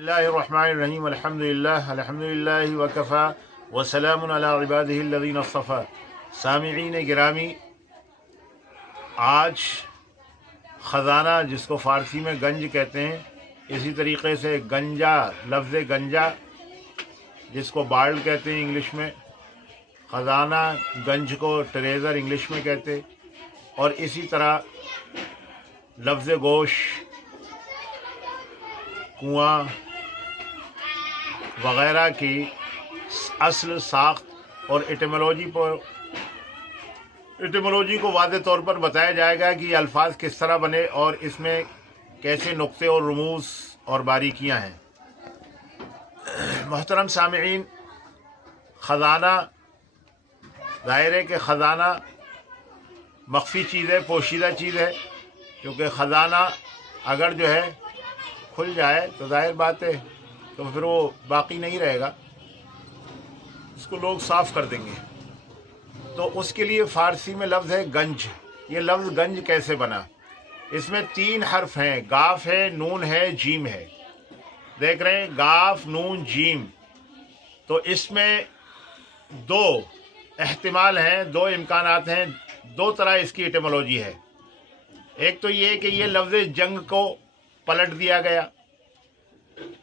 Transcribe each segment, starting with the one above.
बिस्मिल्लाहिर्रहमानिर्रहीम अल्हम्दुलिल्लाहि वकफ़ा वसलामुन अला इबादिहिल्लज़ीना इस्तफ़ा। सामिईन गिरामी, आज ख़ज़ाना जिसको फ़ारसी में गंज कहते हैं, इसी तरीक़े से गंजा, लफ्ज़ गंजा जिसको बार्ल कहते हैं इंग्लिश में, ख़ज़ाना गंज को ट्रेज़र इंग्लिश में कहते, और इसी तरह लफ्ज़ गोश, कुआं वग़ैरह की असल साख्त और एटिमोलॉजी को वाज़े तौर पर बताया जाएगा कि ये अल्फाज किस तरह बने और इसमें कैसे नुक्ते और रुमूज़ और बारीकियां हैं। मोहतरम सामिईन, ख़ज़ाना, ज़ाहिर है कि ख़ज़ाना मख्फी चीज़ है, पोशीदा चीज़ है, क्योंकि ख़ज़ाना अगर जो है खुल जाए तो जाहिर बात है तो फिर वो बाकी नहीं रहेगा, इसको लोग साफ़ कर देंगे। तो उसके लिए फ़ारसी में लफ्ज़ है गंज। ये लफ्ज़ गंज कैसे बना? इसमें 3 हर्फ हैं, गाफ है, नून है, जीम है। देख रहे हैं, गाफ, नून, जीम। तो इसमें 2 एहतिमाल हैं, 2 इम्कानात हैं, 2 तरह इसकी एटिमोलॉजी है। एक तो ये कि ये लफ्ज़ जंग को पलट दिया गया,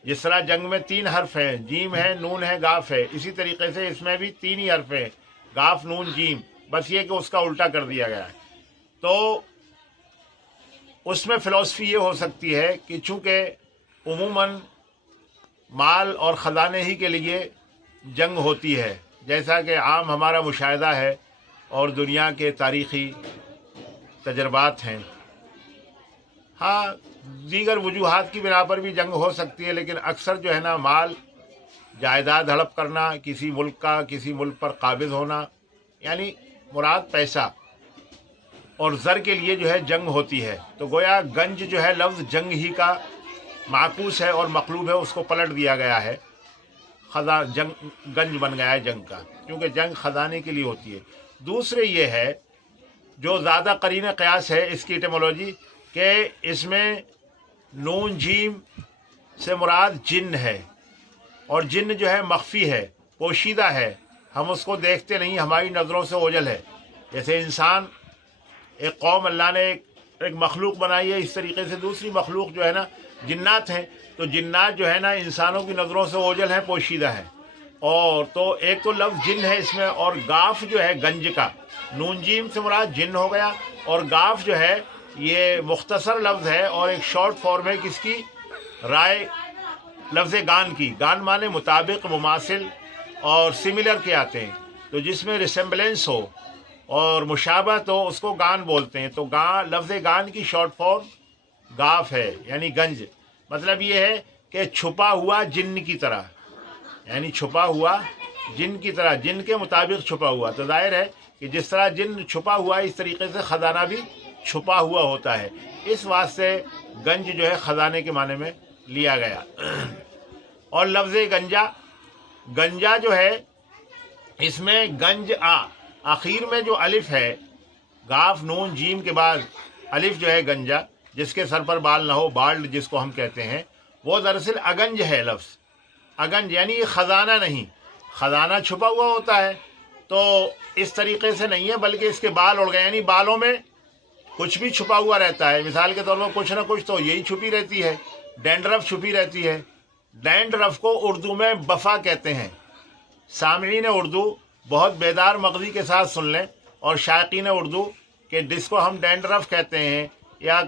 जिस तरह जंग में 3 हर्फ हैं, जीम है, नून है, गाफ है, इसी तरीके से इसमें भी 3 ही हर्फ हैं, गाफ, नून, जीम, बस ये कि उसका उल्टा कर दिया गया है। तो उसमें फ़िलॉसफी ये हो सकती है कि चूँकि उमूमन माल और ख़ज़ाने ही के लिए जंग होती है, जैसा कि आम हमारा मुशाहिदा है और दुनिया के तारीख़ी तजर्बात हैं। हाँ, दीगर वजूहात की बिना पर भी जंग हो सकती है, लेकिन अक्सर जो है ना, माल, जायदाद हड़प करना, किसी मुल्क का किसी मुल्क पर काबिज़ होना, यानी मुराद पैसा और ज़र के लिए जो है जंग होती है। तो गोया गंज जो है लफ्ज़ जंग ही का माकूस है और मक़लूब है, उसको पलट दिया गया है, जंग गंज बन गया है जंग का, क्योंकि जंग ख़ज़ाने के लिए होती है। दूसरे ये है जो ज़्यादा करीन क़यास है इसकी एटिमोलॉजी, कि इसमें नून जीम से मुराद जिन्न है, और जिन्न जो है मख्फी है, पोशीदा है, हम उसको देखते नहीं, हमारी नज़रों से ओझल है। जैसे इंसान, एक कौम अल्लाह ने एक मखलूक बनाई है, इस तरीके से दूसरी मखलूक जो है ना जिन्नात हैं, तो जिन्नात जो है ना इंसानों की नज़रों से ओझल है, पोशीदा है। और तो एक तो लफ्ज़ जिन्न है इसमें, और गाफ जो है गंज का, नून जीम से मुराद जिन्न हो गया, और गाफ जो है ये मुख्तसर लफ्ज़ है और एक शॉर्ट फॉर्म है किसकी, राय लफ्ज़ गान की। गान माने मुताबिक, मुमासिल और सिमिलर के आते हैं, तो जिसमें रिसेम्बलेंस हो और मुशाबहत हो उसको गान बोलते हैं। तो लफ्ज़ गान की शॉर्ट फॉर्म गाफ है, यानी गंज। मतलब ये है कि छुपा हुआ जिन्न की तरह, यानी छुपा हुआ जिन्न की तरह, जिन्न के मुताबिक छुपा हुआ। तो जाहिर है कि जिस तरह जिन्न छुपा हुआ है, इस तरीके से ख़ज़ाना भी छुपा हुआ होता है। इस वास्ते गंज जो है ख़ज़ाने के माने में लिया गया। और लफ्ज़ गंजा जो है, इसमें गंज आखिर में जो अलिफ है, गाफ, नून, जीम के बाद अलिफ जो है गंजा, जिसके सर पर बाल ना हो, बाल्ड जिसको हम कहते हैं, वो दरअसल अगंज है लफ्ज़। अगंज यानी ये ख़ज़ाना नहीं, ख़ज़ाना छुपा हुआ होता है तो इस तरीके से नहीं है, बल्कि इसके बाल उड़ गए, यानी बालों में कुछ भी छुपा हुआ रहता है। मिसाल के तौर पर कुछ ना कुछ तो यही छुपी रहती है, डैंड्रफ छुपी रहती है। डैंड्रफ को उर्दू में बफ़ा कहते हैं। सामईन उर्दू बहुत बेदार मग़ज़ी के साथ सुन लें, और शायकीन उर्दू के जिसको हम डैंड्रफ कहते हैं, या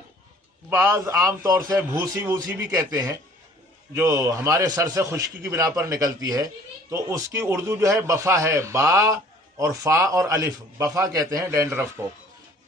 बाज़ आम तौर से भूसी वूसी भी कहते हैं, जो हमारे सर से खुश्की की बिना पर निकलती है, तो उसकी उर्दू जो है बफ़ा है, बा और फ़ा और अलिफ, बफ़ा कहते हैं डैंड्रफ को।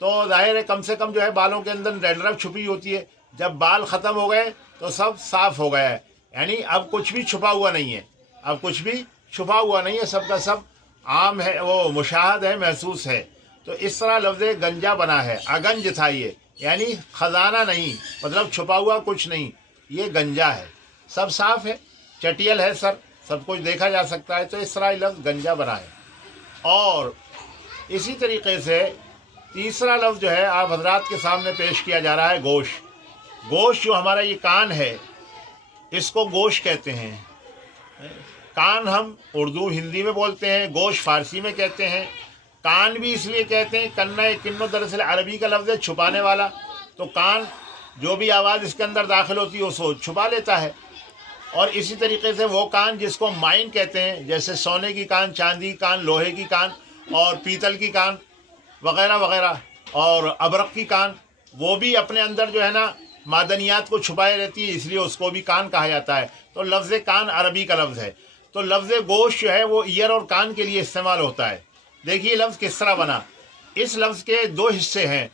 तो जाहिर है कम से कम जो है बालों के अंदर डैंड्रफ छुपी होती है। जब बाल ख़त्म हो गए तो सब साफ़ हो गया है, यानी अब कुछ भी छुपा हुआ नहीं है, अब कुछ भी छुपा हुआ नहीं है, सब का सब आम है, वो मुशाहद है, महसूस है। तो इस तरह लफ्ज़ गंजा बना है। अगंज था ये, यानी ख़ज़ाना नहीं, मतलब छुपा हुआ कुछ नहीं, ये गंजा है, सब साफ़ है, चटियल है सर, सब कुछ देखा जा सकता है। तो इस तरह लफ्ज़ गंजा बना है। और इसी तरीके से तीसरा लफ्ज़ जो है आप हजरात के सामने पेश किया जा रहा है, गोश। गोश जो हमारा ये कान है, اس کو گوشت کہتے ہیں. کان ہم اردو ہندی میں بولتے ہیں، گوشت فارسی میں کہتے ہیں. کان بھی اس لیے کہتے ہیں، کنّا کنو دراصل عربی کا لفظ ہے چھپانے والا، تو کان جو بھی آواز اس کے اندر داخل ہوتی ہے اس کو چھپا لیتا ہے. اور اسی طریقے سے وہ کان جس کو مائن کہتے ہیں، جیسے سونے کی کان، چاندی کی کان، لوہے کی کان اور پیتل کی کان وغیرہ وغیرہ، اور ابرق کی کان، وہ بھی اپنے اندر جو ہے نا معدنیات کو چھپائے رہتی ہے، اس لیے اس کو بھی کان کہا جاتا ہے. تو لفظ کان عربی کا لفظ ہے. تو لفظ گوشت جو ہے وہ ایئر اور کان کے لیے استعمال ہوتا ہے. دیکھیے لفظ کس طرح بنا. اس لفظ کے دو حصے ہیں.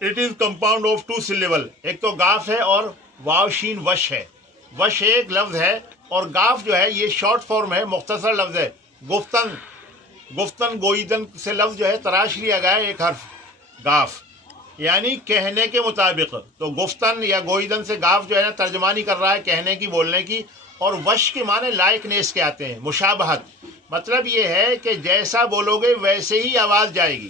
It is compound of 2 syllable. ایک تو گاف ہے اور واو شین وش ہے. وش ایک لفظ ہے اور گاف جو ہے یہ شارٹ فارم ہے، مختصر لفظ ہے. گفتن، گفتن گوئیدن سے لفظ جو ہے تراش لیا گیا ہے ایک حرف گاف، یعنی کہنے کے مطابق. تو گفتن یا گوئیدن سے گاف جو ہے نا ترجمانی کر رہا ہے کہنے کی، بولنے کی. اور وش کے معنی لائک نیس کے آتے ہیں، مشابہت. مطلب یہ ہے کہ جیسا بولو گے ویسے ہی آواز جائے گی.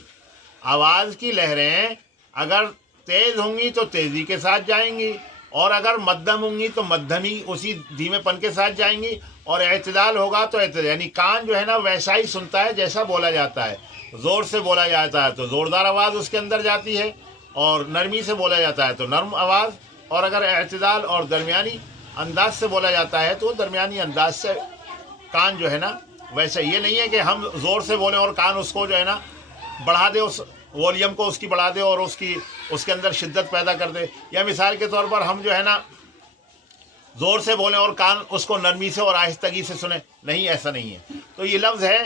آواز کی لہریں اگر تیز ہوں گی تو تیزی کے ساتھ جائیں گی، اور اگر مدھم ہوں گی تو مدھم ہی اسی دھیمے پن کے ساتھ جائیں گی. اور اعتدال ہوگا تو اعتدال، یعنی کان جو ہے نا ویسا ہی سنتا ہے جیسا بولا جاتا ہے. زور سے بولا جاتا ہے تو زوردار آواز اس کے اندر جاتی ہے، اور نرمی سے بولا جاتا ہے تو نرم آواز. اور اگر اعتدال اور درمیانی انداز سے بولا جاتا ہے تو درمیانی انداز سے کان جو ہے نا ویسے. یہ نہیں ہے کہ ہم زور سے بولیں اور کان اس کو جو ہے نا بڑھا دے، اس ولیوم کو اس کی بڑھا دے اور اس کے اندر شدت پیدا کر دے. یا مثال کے طور پر ہم جو ہے نا زور سے بولیں اور کان اس کو نرمی سے اور آہستگی سے سنیں. نہیں، ایسا نہیں ہے. تو یہ لفظ ہے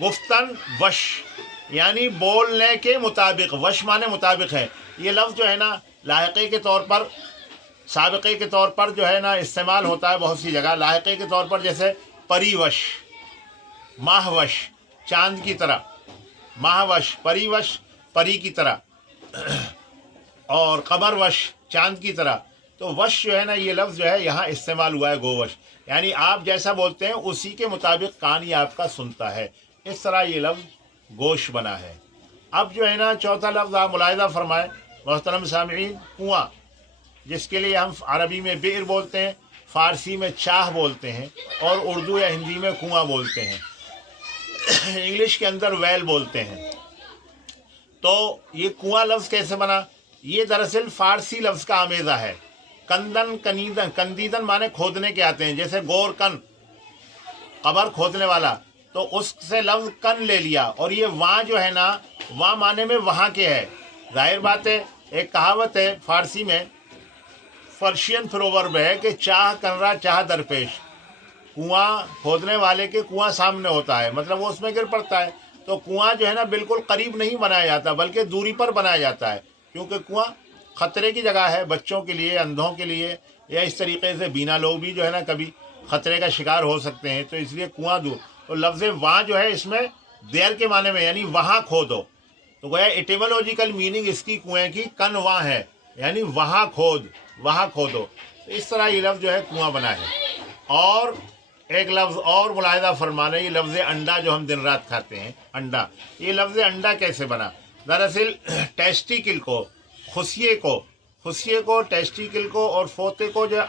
گفتن وش، یعنی بولنے کے مطابق. وش معنی مطابق ہے. یہ لفظ جو ہے نا لاحقے کے طور پر، سابقے کے طور پر جو ہے نا استعمال ہوتا ہے بہت سی جگہ. لاحقے کے طور پر جیسے پری وش، ماہ وش، چاند کی طرح. ماہ وش، پری وش، پری کی طرح، اور قمر وش، چاند کی طرح. تو وش جو ہے نا یہ لفظ جو ہے یہاں استعمال ہوا ہے، گو وش، یعنی آپ جیسا بولتے ہیں اسی کے مطابق کان ہی آپ کا سنتا ہے. اس طرح یہ لفظ گوش بنا ہے. اب جو ہے نا چوتھا لفظ آپ ملاحظہ فرمائیں محترم سامعین، کنواں، جس کے لیے ہم عربی میں بئر بولتے ہیں، فارسی میں چاہ بولتے ہیں، اور اردو یا ہندی میں کنواں بولتے ہیں، انگلش کے اندر ویل بولتے ہیں. تو یہ کنواں لفظ کیسے بنا؟ یہ دراصل فارسی لفظ کا آمیزہ ہے. کندن، کنیدن، کندیدن معنی کھودنے کے آتے ہیں، جیسے گور کن، قبر کھودنے والا، تو اس سے لفظ کن لے لیا. اور یہ وہاں جو ہے نا وہاں معنی میں وہاں کے ہے. ظاہر بات ہے، ایک کہاوت ہے فارسی میں، فرشین پروورب ہے کہ چاہ کنرا چاہ درپیش. کنواں کھودنے والے کے کنواں سامنے ہوتا ہے، مطلب وہ اس میں گر پڑتا ہے. تو کنواں جو ہے نا بالکل قریب نہیں بنایا جاتا بلکہ دوری پر بنایا جاتا ہے، کیونکہ کنواں خطرے کی جگہ ہے بچوں کے لیے، اندھوں کے لیے، یا اس طریقے سے بینا لوگ بھی جو ہے نا کبھی خطرے کا شکار ہو سکتے ہیں. تو اس لیے کنواں دور. تو لفظ وہاں جو ہے اس میں دیر کے معنی میں، یعنی وہاں کھودو. تو گویا ایٹیمولوجیکل میننگ اس کی کنویں کی کن وہاں ہے، یعنی وہاں کھود، وہاں کھودو. اس طرح یہ لفظ جو ہے کنواں بنا ہے. اور ایک لفظ اور ملاحظہ فرمانا، یہ لفظ انڈا جو ہم دن رات کھاتے ہیں، انڈا. یہ لفظ انڈا کیسے بنا؟ دراصل ٹیسٹیکل کو، خصیے کو ٹیسٹیکل کو اور فوطے کو جو ہے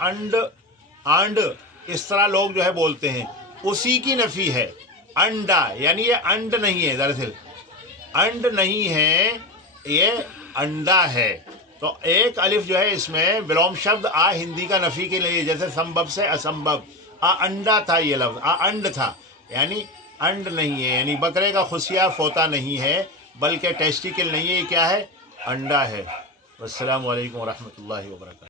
آنڈ اس طرح لوگ جو ہے بولتے ہیں، اسی کی نفی ہے. انڈا یعنی یہ انڈ نہیں ہے، دراصل انڈ نہیں ہے، یہ انڈا ہے. تو ایک الف جو ہے اس میں ولوم شبد آ ہندی کا نفی کے لیے، جیسے سمبب سے اسمبب. انڈا تھا یہ لفظ، انڈ تھا، یعنی انڈ نہیں ہے، یعنی بکرے کا خصیہ فوطا نہیں ہے، بلکہ ٹیسٹیکل نہیں ہے. یہ کیا ہے؟ انڈا ہے. السلام علیکم ورحمۃ اللہ وبرکاتہ.